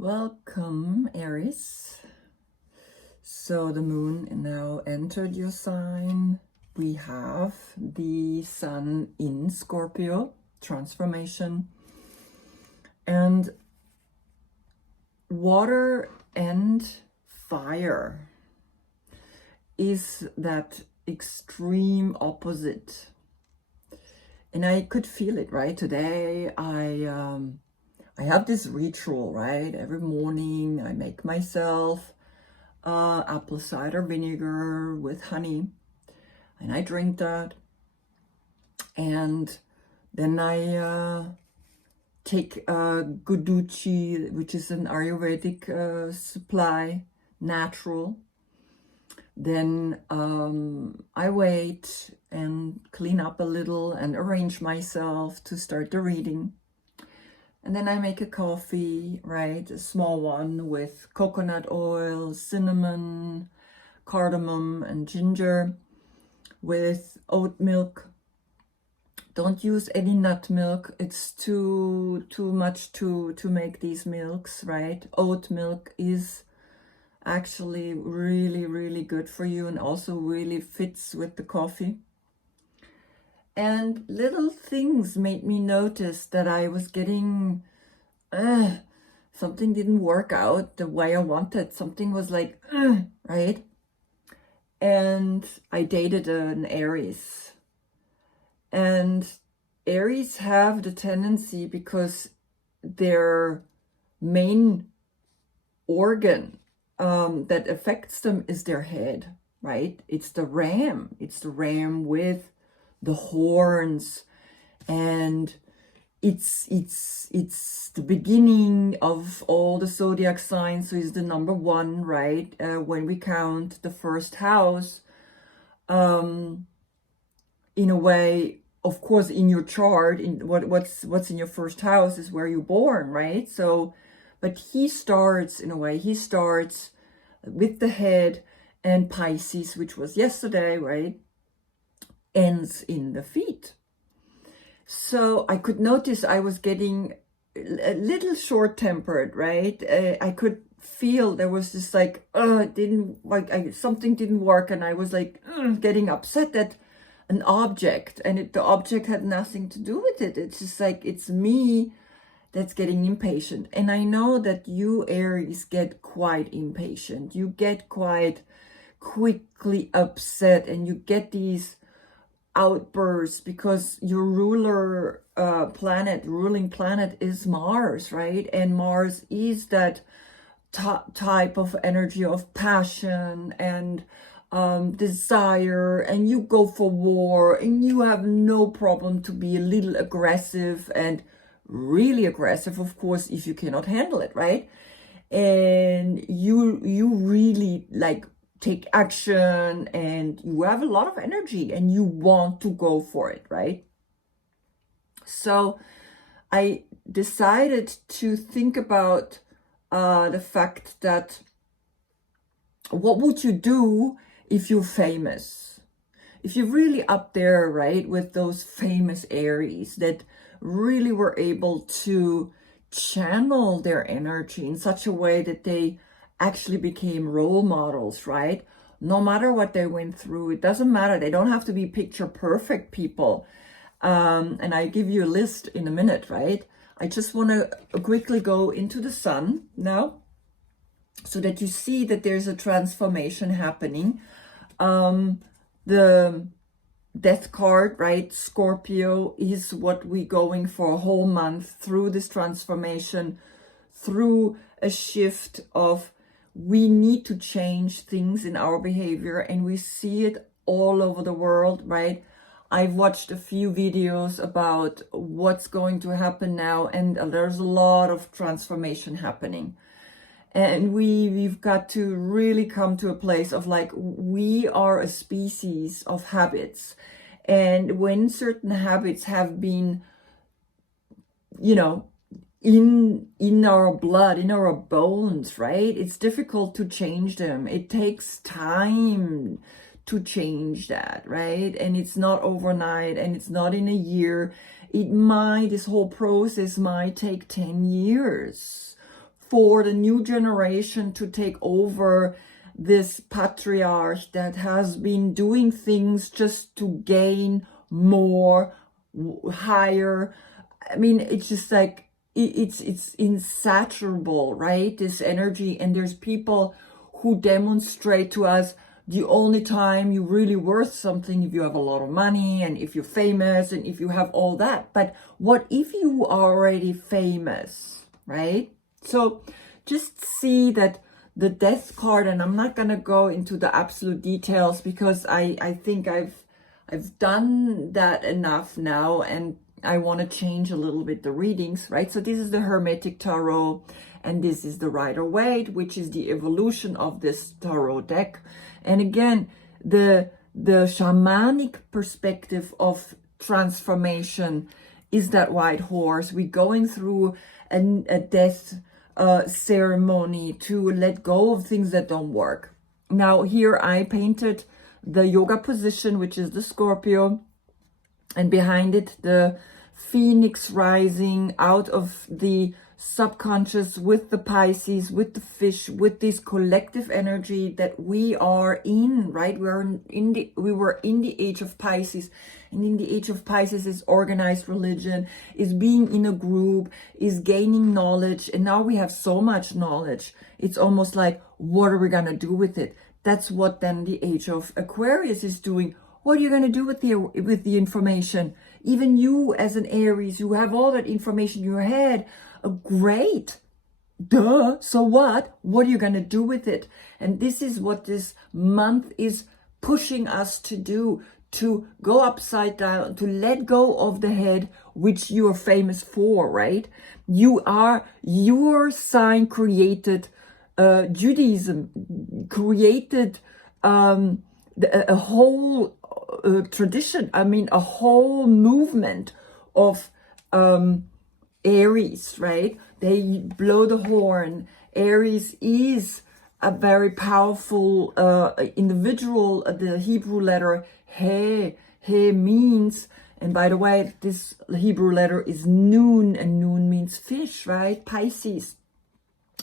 Welcome, Aries. So the moon now entered your sign. We have the sun in Scorpio, transformation. And water and fire is that extreme opposite. And I could feel it, right? Today I have this ritual, right? Every morning I make myself apple cider vinegar with honey, and I drink that. And then I take guduchi, which is an Ayurvedic supply, natural. Then I wait and clean up a little and arrange myself to start the reading. And then I make a coffee, right? A small one with coconut oil, cinnamon, cardamom, and ginger with oat milk. Don't use any nut milk. It's too much to make these milks, right? Oat milk is actually really good for you and also really fits with the coffee. And little things made me notice that I was getting, something didn't work out the way I wanted. Something was like, right? And I dated an Aries. And Aries have the tendency, because their main organ that affects them is their head, right? It's the ram. It's the ram with the horns, and it's the beginning of all the zodiac signs. So it's the number one, right? When we count the first house, in a way, of course, in your chart, in what's in your first house is where you're born, right? So, but he starts with the head, and Pisces, which was yesterday, right, ends in the feet. So I could notice I was getting a little short-tempered, right? I could feel there was this something didn't work, and I was like getting upset at an object, and the object had nothing to do with it. It's just like, it's me that's getting impatient. And I know that you Aries get quite impatient. You get quite quickly upset, and you get these outbursts because your ruling planet is Mars, right? And Mars is that type of energy of passion and desire, and you go for war, and you have no problem to be a little aggressive, and really aggressive, of course, if you cannot handle it, right? And you really like take action, and you have a lot of energy, and you want to go for it, right? So I decided to think about the fact that, what would you do if you're famous? If you're really up there, right, with those famous Aries that really were able to channel their energy in such a way that they actually became role models, right? No matter what they went through, it doesn't matter. They don't have to be picture perfect people. And I give you a list in a minute, right? I just want to quickly go into the sun now, so that you see that there's a transformation happening. The death card, right? Scorpio is what we're going for a whole month through this transformation, through a shift of, we need to change things in our behavior, and we see it all over the world, right? I've watched a few videos about what's going to happen now, and there's a lot of transformation happening. And we've got to really come to a place of like, we are a species of habits. And when certain habits have been, in our blood, in our bones, right? It's difficult to change them. It takes time to change that, right? And it's not overnight, and it's not in a year. This whole process might take 10 years for the new generation to take over this patriarch that has been doing things just to gain more, higher. I mean, it's just like, it's insatiable, right? This energy. And there's people who demonstrate to us the only time you're really worth something if you have a lot of money and if you're famous and if you have all that. But what if you are already famous, right? So just see that the death card, and I'm not going to go into the absolute details because I think I've done that enough now, and I want to change a little bit the readings, right? So this is the Hermetic Tarot, and this is the Rider-Waite, which is the evolution of this tarot deck. And again, the shamanic perspective of transformation is that white horse. We're going through a death ceremony to let go of things that don't work. Now here I painted the yoga position, which is the Scorpio, and behind it the Phoenix rising out of the subconscious with the Pisces, with the fish, with this collective energy that we are in, right? We were in the age of Pisces, and in the age of Pisces is organized religion, is being in a group, is gaining knowledge, and now we have so much knowledge. It's almost like, what are we gonna do with it? That's what then the age of Aquarius is doing. What are you gonna do with the information? Even you as an Aries, you have all that information in your head. Great. Duh. So what? What are you going to do with it? And this is what this month is pushing us to do, to go upside down, to let go of the head, which you are famous for, right? Your sign created Judaism, created a whole tradition. I mean, a whole movement of Aries, right? They blow the horn. Aries is a very powerful individual. The Hebrew letter He means, and by the way, this Hebrew letter is Nun, and Nun means fish, right? Pisces,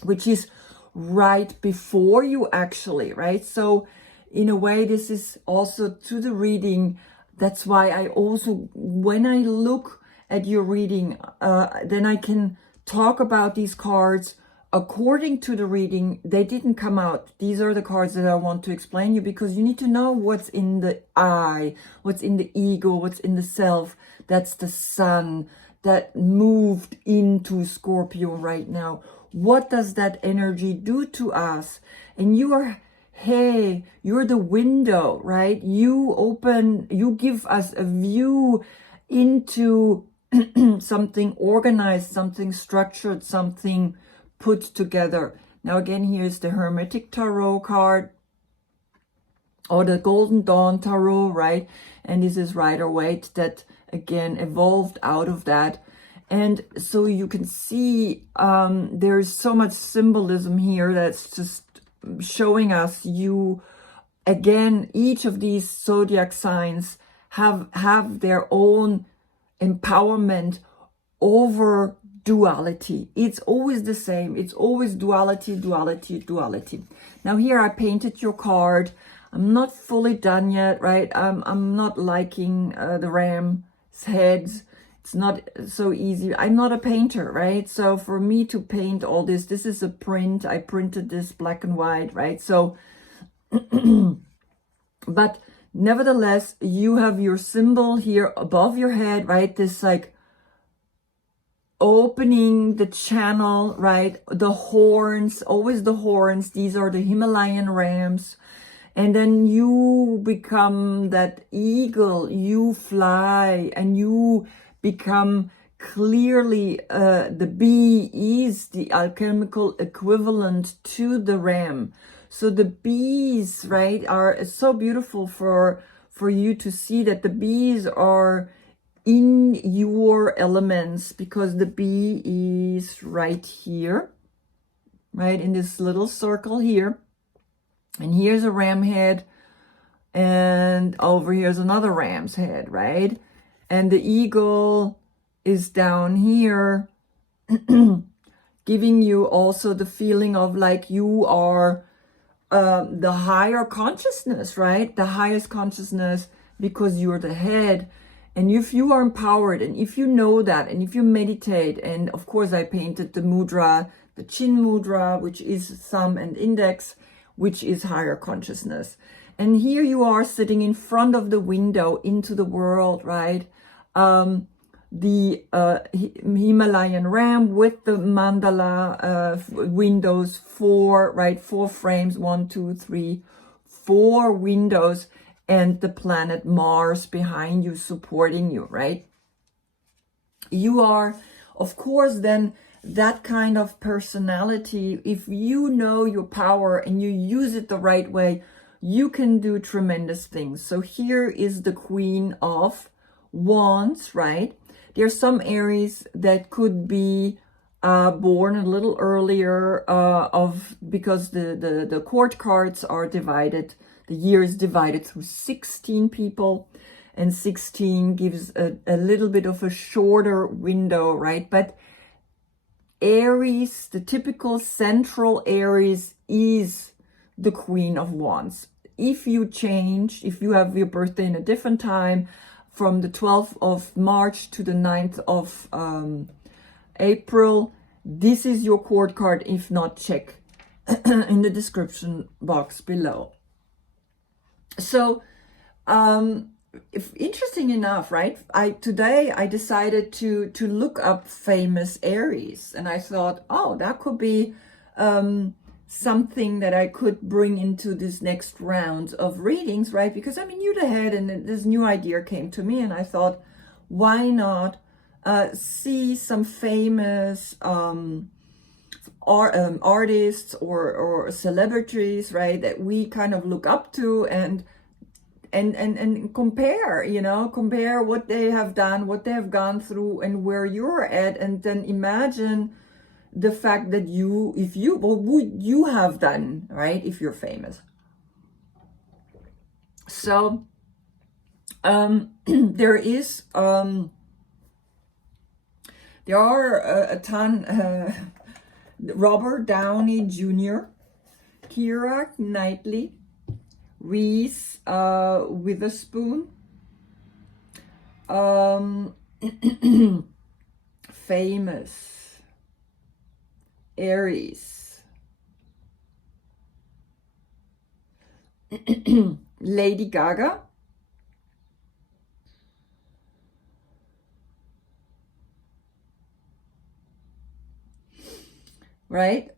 which is right before you actually, right? So in a way, this is also to the reading. That's why I also, when I look at your reading, then I can talk about these cards according to the reading. They didn't come out. These are the cards that I want to explain you, because you need to know what's in the I, what's in the ego, what's in the self. That's the sun that moved into Scorpio right now. What does that energy do to us? And you are, hey, you're the window, right? You give us a view into something organized, something structured, something put together. Now again, here's the Hermetic Tarot card, or the Golden Dawn Tarot, right? And this is Rider-Waite that again evolved out of that. And so you can see there's so much symbolism here that's just showing us again, each of these zodiac signs have their own empowerment over duality. It's always the same. It's always duality, duality, duality. Now here I painted your card. I'm not fully done yet, right? I'm not liking the ram's heads. It's not so easy. I'm not a painter, right? So for me to paint all this is a print. I printed this black and white, right? So, but nevertheless, you have your symbol here above your head, right? This like opening the channel, right? The horns, always the horns. These are the Himalayan rams. And then you become that eagle. You fly and you become clearly, the bee is the alchemical equivalent to the ram. So the bees, right, are so beautiful for you to see that the bees are in your elements, because the bee is right here, right, in this little circle here. And here's a ram head, and over here's another ram's head, right? And the eagle is down here giving you also the feeling of like you are the higher consciousness, right? The highest consciousness, because you're the head. And if you are empowered, and if you know that, and if you meditate, and of course I painted the mudra, the chin mudra, which is thumb and index, which is higher consciousness. And here you are sitting in front of the window into the world, right? The Himalayan ram with the mandala windows, 4, right? 4 frames, 1, 2, 3, 4 windows, and the planet Mars behind you supporting you, right? You are, of course, then that kind of personality. If you know your power and you use it the right way, you can do tremendous things. So here is the Queen of Wands, right? There are some Aries that could be born a little earlier because the court cards are divided. The year is divided through 16 people, and 16 gives a little bit of a shorter window, right? But Aries, the typical central Aries, is the Queen of Wands. If you change, if you have your birthday in a different time, from the 12th of March to the 9th of April, this is your court card. If not, check in the description box below. So, if interesting enough, right? Today I decided to look up famous Aries, and I thought, oh, that could be something that I could bring into this next round of readings, right? Because I'm new to head, and this new idea came to me, and I thought, why not see some famous artists or celebrities, right, that we kind of look up to, and compare, compare what they have done, what they have gone through, and where you're at, and then imagine the fact that what would you have done, right, if you're famous. So there are a ton. Robert Downey Jr., Keira Knightley, Reese Witherspoon, famous Aries, Lady Gaga, right?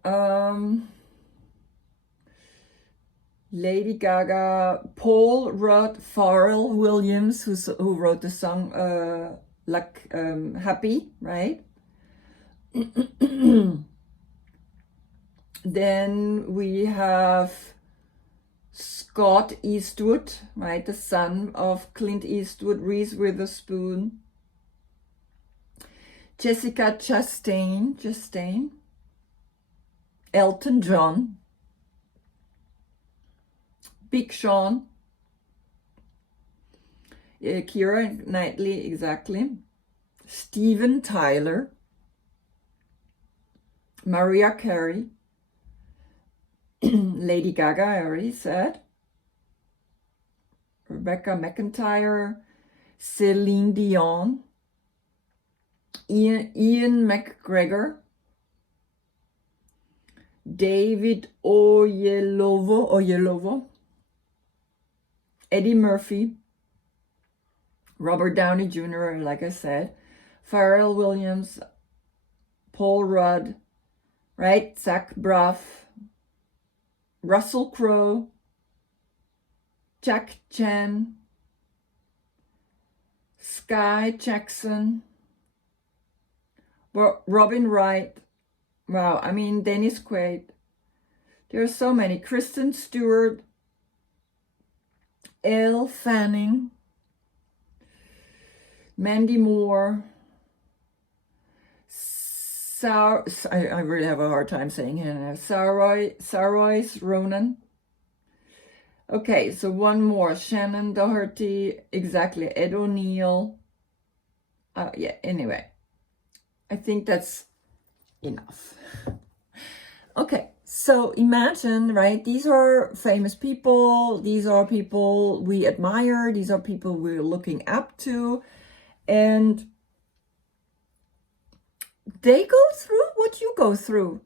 Lady Gaga, Paul Rudd, Pharrell Williams, who wrote the song Happy, right? Then we have Scott Eastwood, right? The son of Clint Eastwood, Reese Witherspoon, Jessica Chastain, Elton John, Big Sean, Keira Knightley, exactly, Steven Tyler, Mariah Carey, Lady Gaga, I already said, Rebecca McEntire, Celine Dion, Ian McGregor, David Oyelowo, Eddie Murphy, Robert Downey Jr., like I said, Pharrell Williams, Paul Rudd, right? Zach Braff, Russell Crowe, Jack Chan, Sky Jackson, Robin Wright. Wow, I mean, Dennis Quaid. There are so many. Kristen Stewart, Elle Fanning, Mandy Moore, I really have a hard time saying her. Saoirse Ronan. Okay, so one more. Shannon Doherty, exactly. Ed O'Neill. Yeah, anyway. I think that's enough. Okay, so imagine, right? These are famous people. These are people we admire. These are people we're looking up to. And they go through what you go through.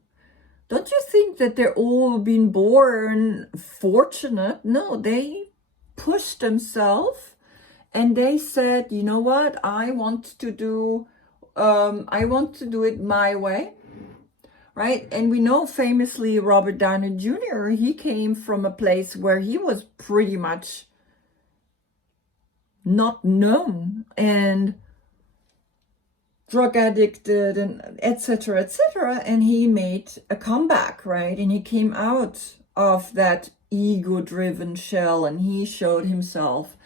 Don't you think that they're all been born fortunate? No, they pushed themselves and they said, you know what? I want to do it my way. Right? And we know famously Robert Downey Jr., he came from a place where he was pretty much not known and drug addicted and etc., and he made a comeback, right? And he came out of that ego-driven shell and he showed himself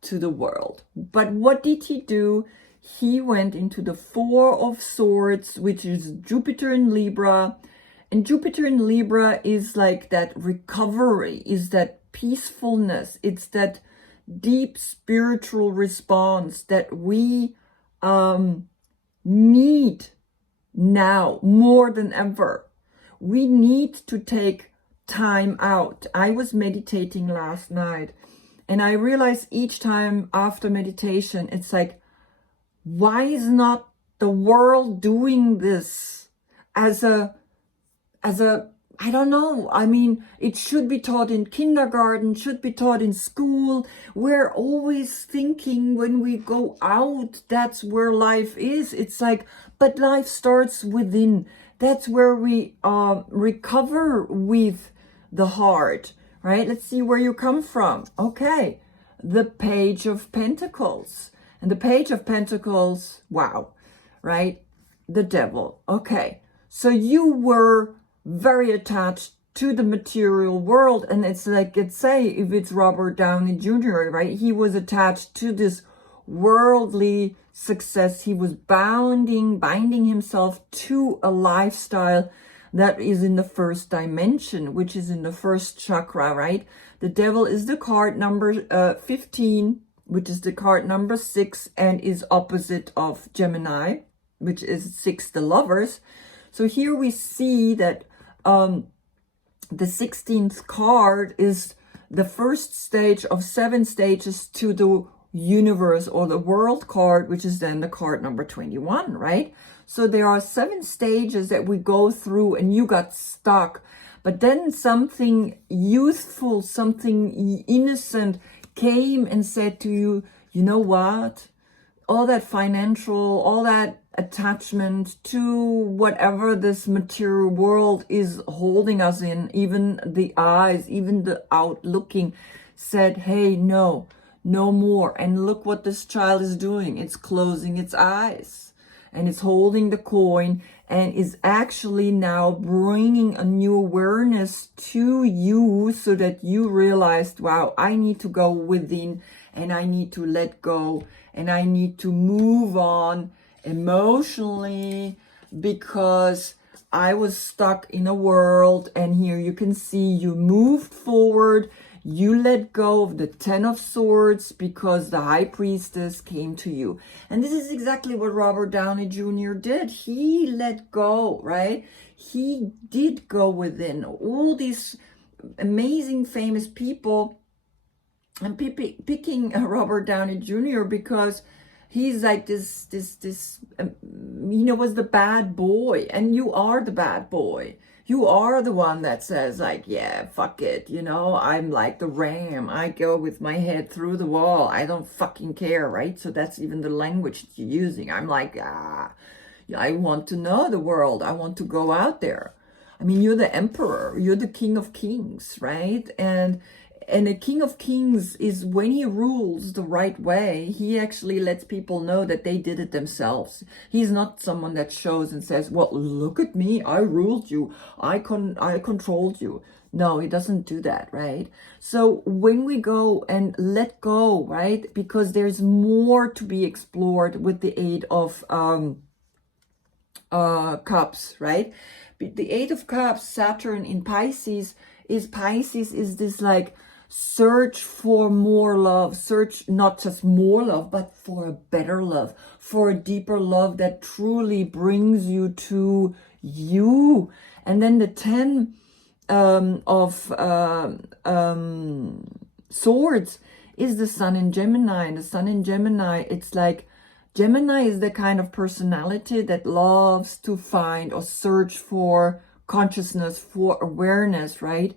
to the world. But what did he do? He went into the Four of Swords, which is Jupiter in Libra. And Jupiter in Libra is like that recovery, is that peacefulness. It's that deep spiritual response that we need now more than ever. We need to take time out. I was meditating last night and I realized each time after meditation, it's like, why is not the world doing this as a, I don't know. I mean, it should be taught in kindergarten, should be taught in school. We're always thinking when we go out, that's where life is. It's like, but life starts within. That's where we recover with the heart, right? Let's see where you come from. Okay, the Page of Pentacles. And the Page of Pentacles, wow, right? The devil. Okay, so you were very attached to the material world. And it's like, let's say if it's Robert Downey Jr., right? He was attached to this worldly success. He was binding himself to a lifestyle that is in the first dimension, which is in the first chakra, right? The devil is the card number 15, which is the card number 6 and is opposite of Gemini, which is 6, the lovers. So here we see that the 16th card is the first stage of 7 stages to the universe or the world card, which is then the card number 21, right? So there are 7 stages that we go through and you got stuck. But then something youthful, something innocent came and said to you, you know what? All that financial, all that attachment to whatever this material world is holding us in, even the eyes, even the outlooking, said, hey, no more. And look what this child is doing. It's closing its eyes and it's holding the coin and is actually now bringing a new awareness to you so that you realized, wow, I need to go within and I need to let go and I need to move on emotionally because I was stuck in a world. And here you can see you moved forward. You let go of the 10 of Swords because the High Priestess came to you. And this is exactly what Robert Downey Jr. did. He let go, right? He did go within. All these amazing famous people. I'm picking Robert Downey Jr. because he's like this was the bad boy. And you are the bad boy. You are the one that says like, yeah, fuck it. I'm like the ram. I go with my head through the wall. I don't fucking care, right? So that's even the language that you're using. I'm like, I want to know the world. I want to go out there. I mean, you're the emperor. You're the king of kings, right? And a king of kings is when he rules the right way, he actually lets people know that they did it themselves. He's not someone that shows and says, well, look at me. I ruled you. I controlled you. No, he doesn't do that, right? So when we go and let go, right? Because there's more to be explored with the 8 of Cups, right? The 8 of Cups, Saturn in Pisces is this like search for more love, search not just more love, but for a better love, for a deeper love that truly brings you to you. And then the 10 of swords is the sun in Gemini. And the sun in Gemini, it's like Gemini is the kind of personality that loves to find or search for consciousness, for awareness, right?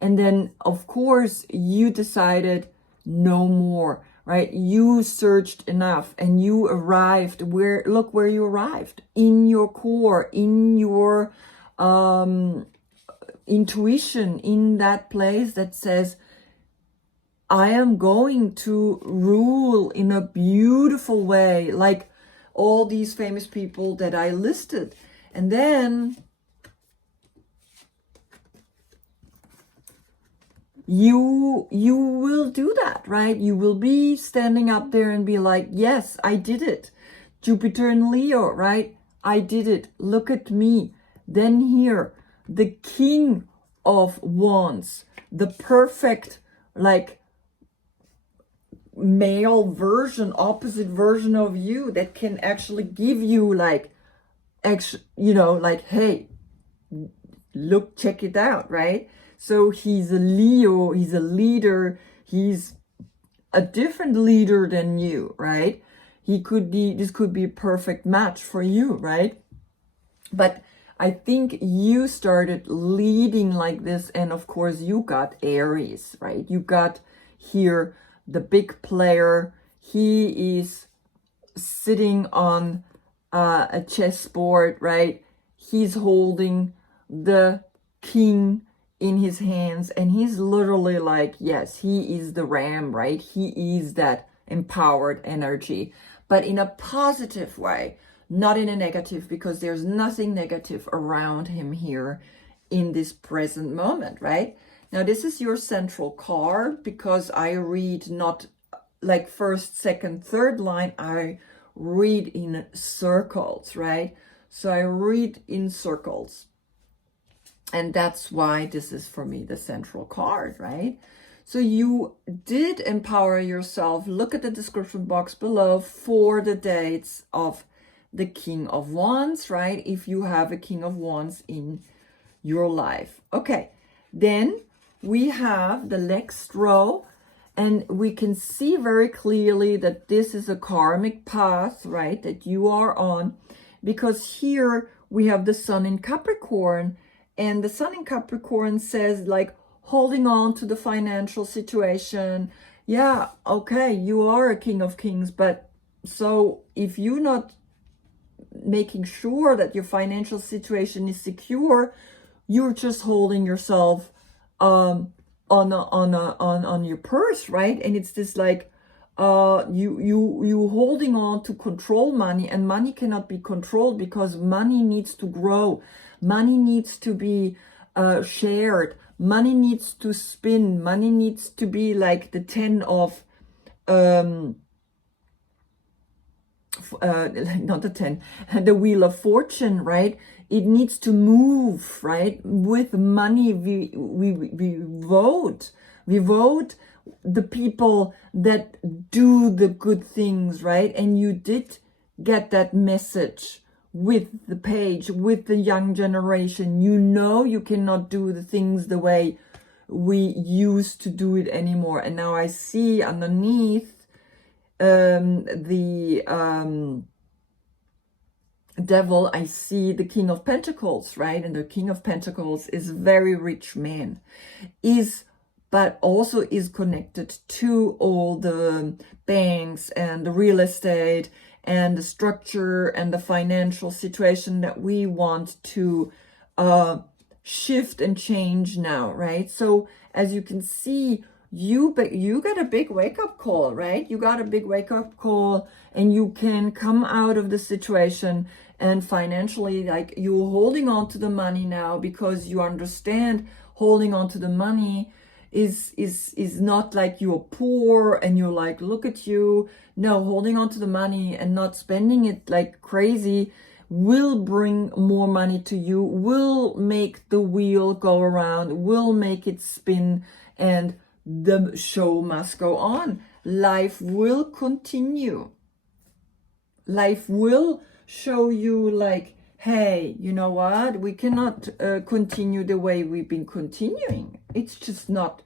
And then of course you decided no more, right? You searched enough and you arrived where, look where you arrived, in your core, in your intuition, in that place that says, I am going to rule in a beautiful way, like all these famous people that I listed. And then you will do that, right? You will be standing up there and be like, yes, I did it. Jupiter in Leo, right? I did it. Look at me. Then here, the King of Wands, the perfect, like, male version, opposite version of you that can actually give you like, you know, like, hey, look, check it out, right? So he's a Leo, he's a leader, he's a different leader than you, right? He could be, this could be a perfect match for you, right? But I think you started leading like this, and of course you got Aries, right? You got here the big player. He is sitting on a chessboard, right? He's holding the king in his hands, and he's literally like, yes, he is the ram, right? He is that empowered energy, but in a positive way, not in a negative, because there's nothing negative around him here in this present moment, right? Now, this is your central card, because I read not like first, second, third line, I read in circles, right? So I read in circles. And that's why this is for me the central card, right? So you did empower yourself. Look at the description box below for the dates of the King of Wands, right? If you have a King of Wands in your life. Okay, then we have the next row, and we can see very clearly that this is a karmic path, right, that you are on, because here we have the sun in Capricorn, and the sun in Capricorn says like holding on to the financial situation. Yeah, okay, you are a King of Kings, but so if you're not making sure that your financial situation is secure, you're just holding yourself on your purse, right? And it's this like you holding on to control money, and money cannot be controlled because money needs to grow, money needs to be shared, money needs to spin, money needs to be like the 10 of not the 10, the Wheel of Fortune, right? It needs to move, right? With money, we vote. We vote the people that do the good things, right? And you did get that message with the page, with the young generation. You know you cannot do the things the way we used to do it anymore. And now I see underneath the devil, I see the King of Pentacles, right? And the King of Pentacles is a very rich man, but also is connected to all the banks and the real estate and the structure and the financial situation that we want to shift and change now, right? So as you can see, you got a big wake-up call, right? You got a big wake-up call, and you can come out of the situation, and financially, like, you're holding on to the money now because you understand holding on to the money is not like you're poor and you're like, look at you. No, holding on to the money and not spending it like crazy will bring more money to you, will make the wheel go around, will make it spin, and the show must go on. Life will continue. Life will show you like hey, you know what? We cannot continue the way we've been continuing. It's just not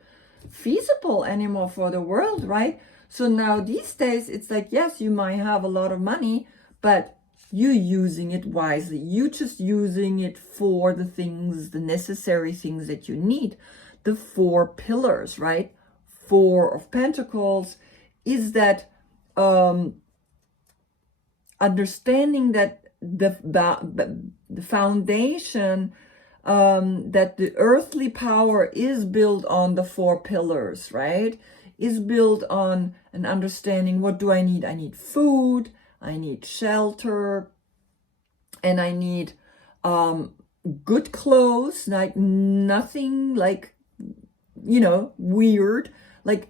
feasible anymore for the world, right? So now these days, it's like, yes, you might have a lot of money, but you using it wisely. You just using it for the things, the necessary things that you need. The 4 pillars, right? 4 of Pentacles is that understanding that the foundation, that the earthly power is built on the 4 pillars, right? Is built on an understanding, what do I need? I need food, I need shelter, and I need good clothes, like nothing like, you know, weird, like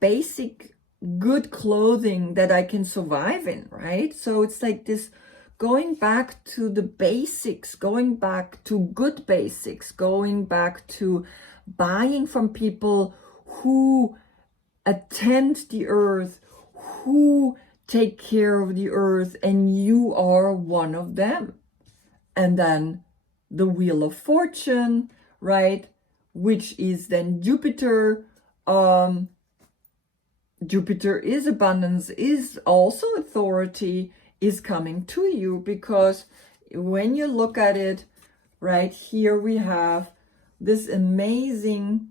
basic good clothing that I can survive in, right? So it's like this going back to the basics, going back to good basics, going back to buying from people who attend the earth, who take care of the earth, and you are one of them. And then the Wheel of Fortune, right? Which is then Jupiter. Jupiter is abundance, is also authority, is coming to you, because when you look at it, right here we have this amazing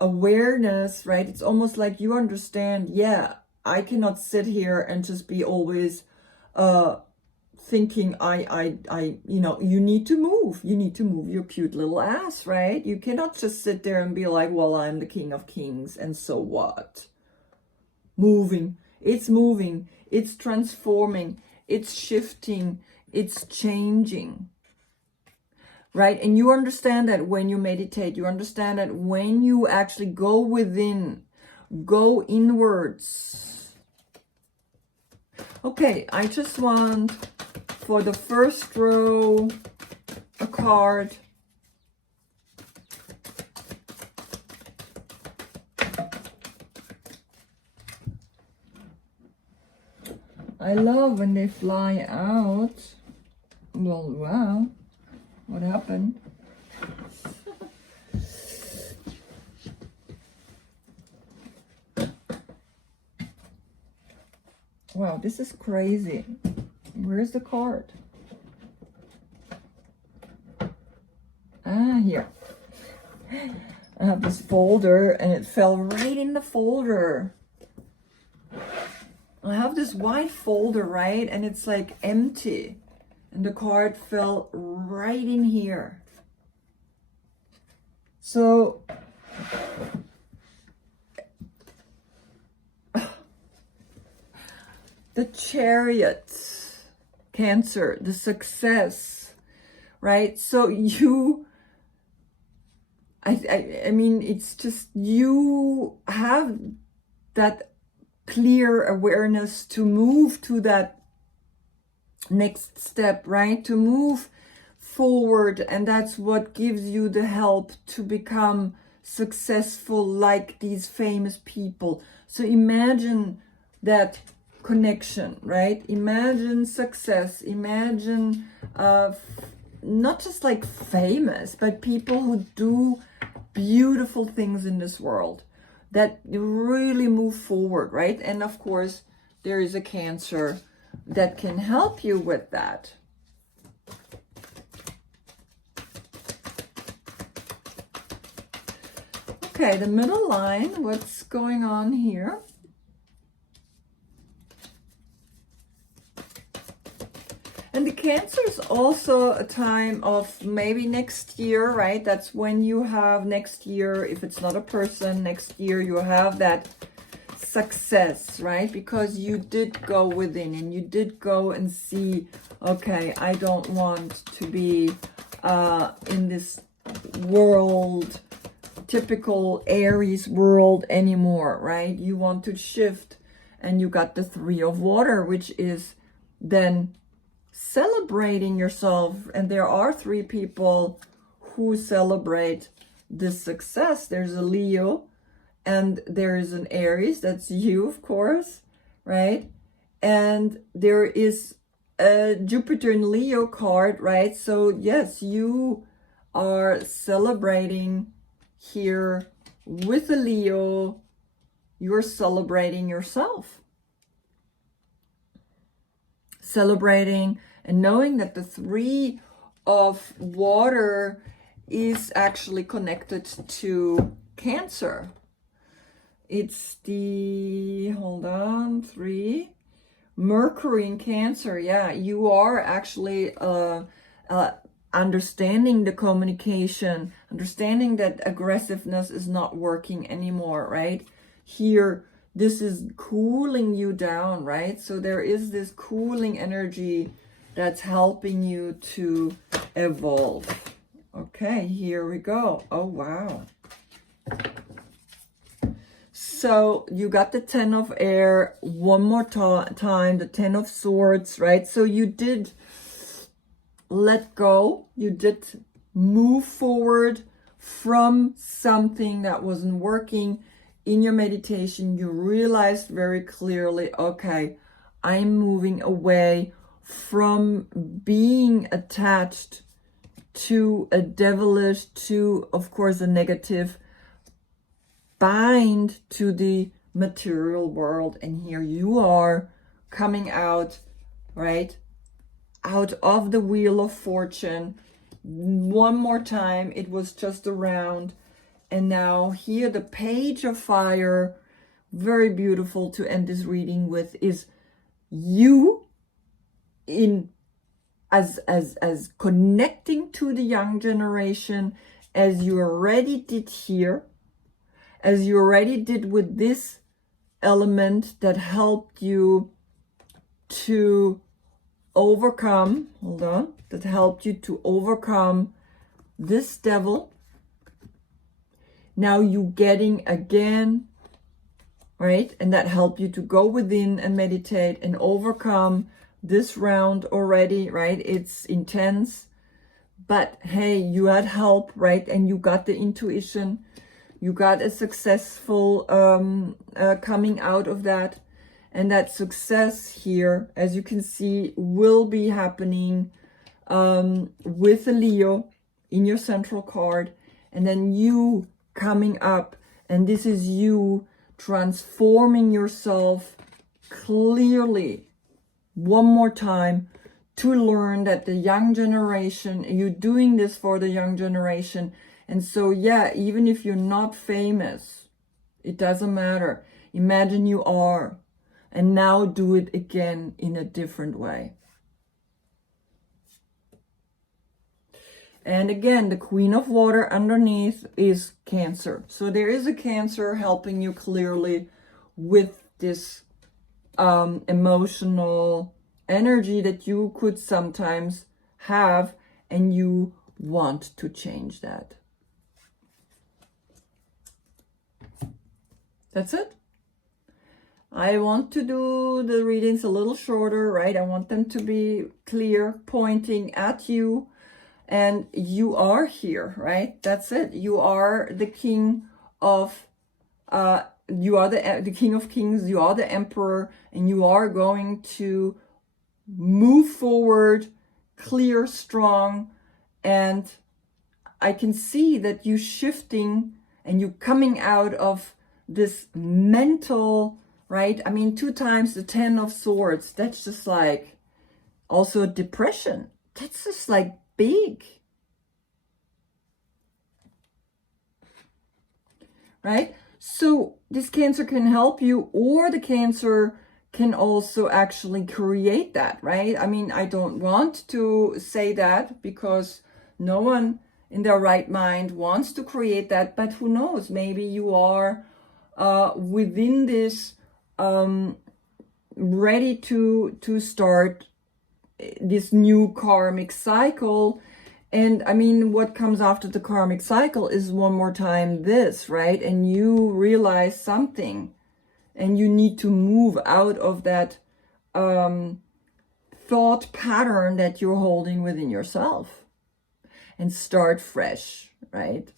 awareness, right? It's almost like you understand, yeah, I cannot sit here and just be always thinking you know, you need to move your cute little ass, right? You cannot just sit there and be like, well, I'm the king of kings, and so what? Moving, it's transforming, it's shifting, it's changing, right? And you understand that when you meditate, you understand that when you actually go within, go inwards. Okay, I just want for the first row a card. I love when they fly out. Well, wow. What happened? Wow, this is crazy. Where's the card? Ah, here. I have this folder and it fell right in the folder. I have this white folder, right? And it's like empty. And the card fell right in here. So the Chariot, Cancer, the success, right? So you, I mean, it's just, you have that clear awareness to move to that next step, right? To move forward. And that's what gives you the help to become successful like these famous people. So imagine that connection, right? Imagine success. Imagine not just like famous, but people who do beautiful things in this world that really move forward, right? And of course, there is a Cancer that can help you with that. Okay, the middle line, what's going on here? And the Cancer is also a time of maybe next year, right? That's when you have next year, if it's not a person, next year you have that success, right? Because you did go within and you did go and see, okay, I don't want to be in this world, typical Aries world anymore, right? You want to shift, and you got the 3 of Water, which is then celebrating yourself. And there are 3 people who celebrate this success. There's a Leo and there is an Aries, that's you, of course, right? And there is Jupiter in Leo card, right? So yes, you are celebrating here with a Leo. You're celebrating yourself. Celebrating and knowing that the 3 of water is actually connected to Cancer. It's the, hold on, 3, Mercury in Cancer. Yeah, you are actually understanding the communication, understanding that aggressiveness is not working anymore, right? Here, this is cooling you down, right? So there is this cooling energy that's helping you to evolve. Okay, here we go. Oh, wow. So you got the 10 of air one more time, the 10 of swords, right? So you did let go. You did move forward from something that wasn't working. In your meditation, you realized very clearly, okay, I'm moving away from being attached to a devilish, to, of course, a negative bind to the material world. And here you are coming out, right, out of the wheel of fortune. One more time, it was just around. And now here the page of fire, very beautiful to end this reading with, is you in as connecting to the young generation, as you already did here, as you already did with this element that helped you to overcome, hold on, that helped you to overcome this devil. Now you getting again, right? And that helped you to go within and meditate and overcome this round already, right? It's intense, but hey, you had help, right? And you got the intuition. You got a successful coming out of that. And that success here, as you can see, will be happening with a Leo in your central card. And then you coming up, and this is you transforming yourself clearly one more time to learn that the young generation, you're doing this for the young generation. And so yeah, even if you're not famous, it doesn't matter. Imagine you are, and now do it again in a different way. And again, the Queen of Water underneath is Cancer. So there is a Cancer helping you clearly with this emotional energy that you could sometimes have, and you want to change that. That's it. I want to do the readings a little shorter, right? I want them to be clear, pointing at you. And you are here, right? That's it. You are the king of, you are the king of kings. You are the emperor, and you are going to move forward, clear, strong. And I can see that you shifting and you coming out of this mental, right? I mean, 2 times the 10 of swords. That's just like also depression. That's just like big, right? So this Cancer can help you, or the Cancer can also actually create that, right? I mean, I don't want to say that because no one in their right mind wants to create that, but who knows? Maybe you are within this ready to start this new karmic cycle. And I mean, what comes after the karmic cycle is one more time this, right? And you realize something, and you need to move out of that thought pattern that you're holding within yourself and start fresh, right?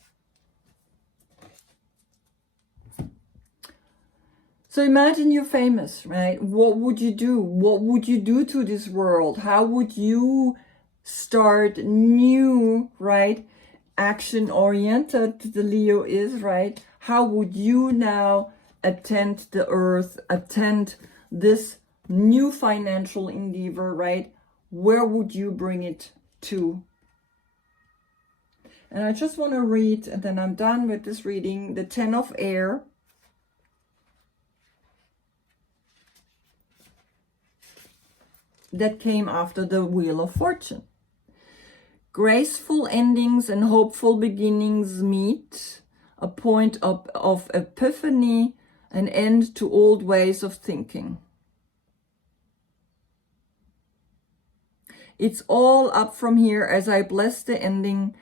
So imagine you're famous, right? What would you do? What would you do to this world? How would you start new, right? Action oriented, the Leo is, right? How would you now attend the earth, attend this new financial endeavor, right? Where would you bring it to? And I just want to read, and then I'm done with this reading, the 10 of Air. That came after the Wheel of Fortune. Graceful endings and hopeful beginnings meet, a point of epiphany, an end to old ways of thinking. It's all up from here as I bless the ending,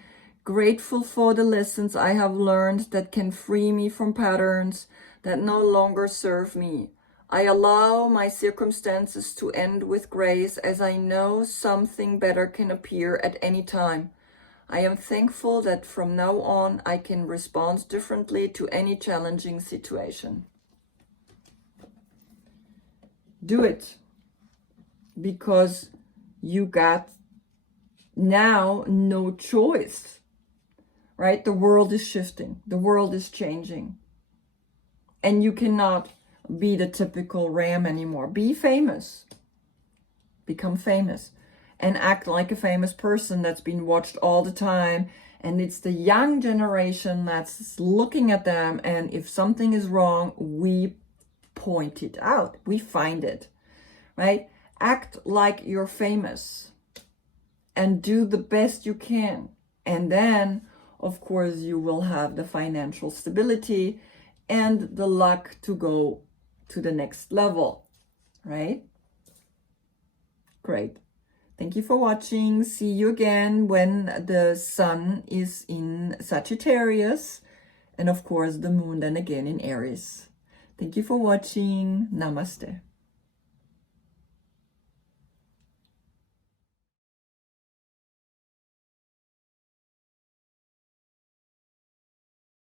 grateful for the lessons I have learned that can free me from patterns that no longer serve me. I allow my circumstances to end with grace as I know something better can appear at any time. I am thankful that from now on I can respond differently to any challenging situation. Do it, because you got now no choice, right? The world is shifting, the world is changing, and you cannot be the typical ram anymore. Be famous, become famous, and act like a famous person that's been watched all the time. And it's the young generation that's looking at them, and if something is wrong, we point it out, we find it, right? Act like you're famous and do the best you can, and then of course you will have the financial stability and the luck to go to the next level, right? Great. Thank you for watching. See you again when the sun is in Sagittarius, and of course the moon then again in Aries. Thank you for watching. Namaste.